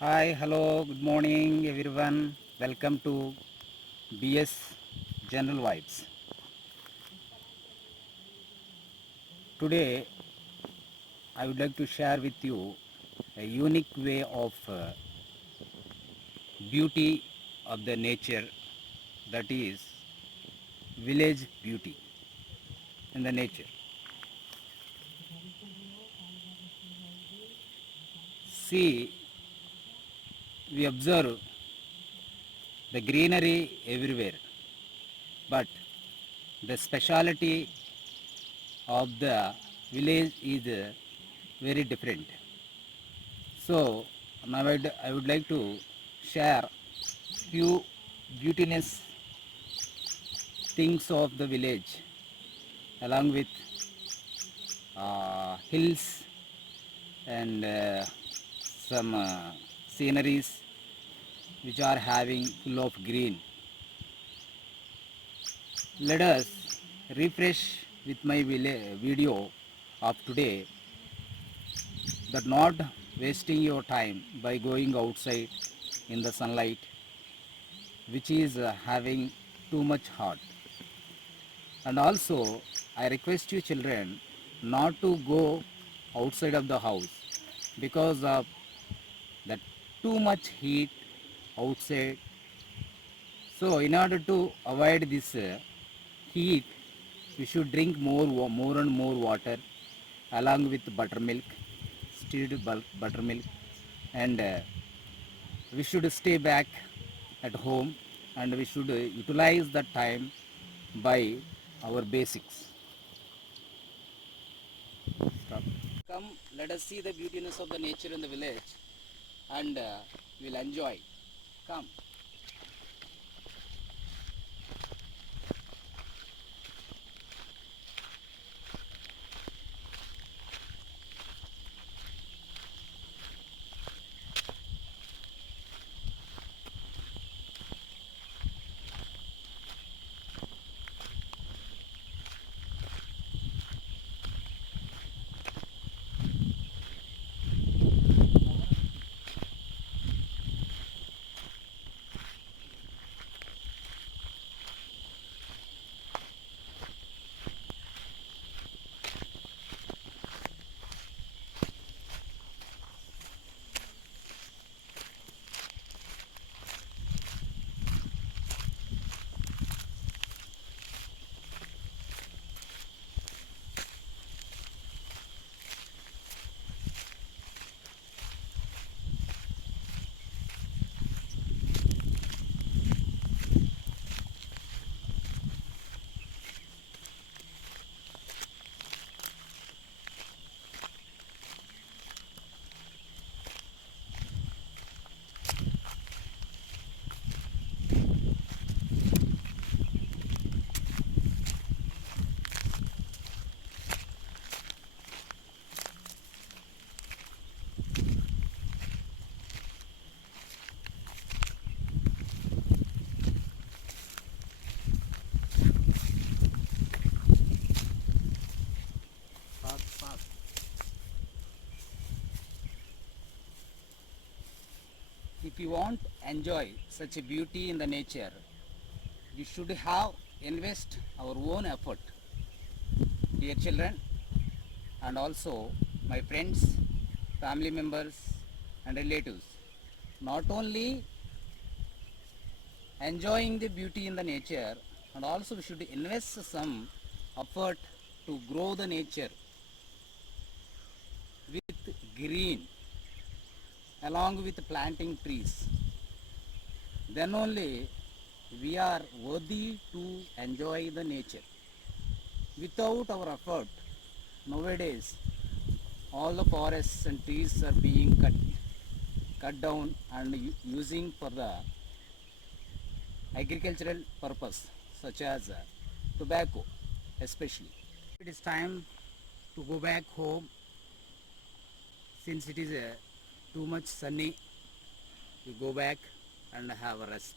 Hi, hello, good morning everyone. Welcome to BS General Vibes. Today, I would like to share with you a unique way of beauty of the nature, that is village beauty in the nature. See, we observe the greenery everywhere, but the speciality of the village is very different. So now I would like to share few beautiness things of the village along with hills and some sceneries which are having full of green. Let us refresh with my video of today, that not wasting your time by going outside in the sunlight which is having too much hot. And also I request you children not to go outside of the house because of the too much heat outside. So in order to avoid this heat, we should drink more and more water along with buttermilk, stewed buttermilk, and we should stay back at home, and we should utilize the time by our basics. Stop. Come, let us see the beautiness of the nature in the village, and we'll enjoy. Come. Fast, fast. If you want enjoy such a beauty in the nature, we should have invest our own effort. Dear children, and also my friends, family members, and relatives, not only enjoying the beauty in the nature, and also we should invest some effort to grow the nature with green along with planting trees. Then only we are worthy to enjoy the nature. Without our effort, nowadays all the forests and trees are being cut down and using for the agricultural purpose, such as tobacco especially. It is time to go back home since it is too much sunny. We go back and have a rest.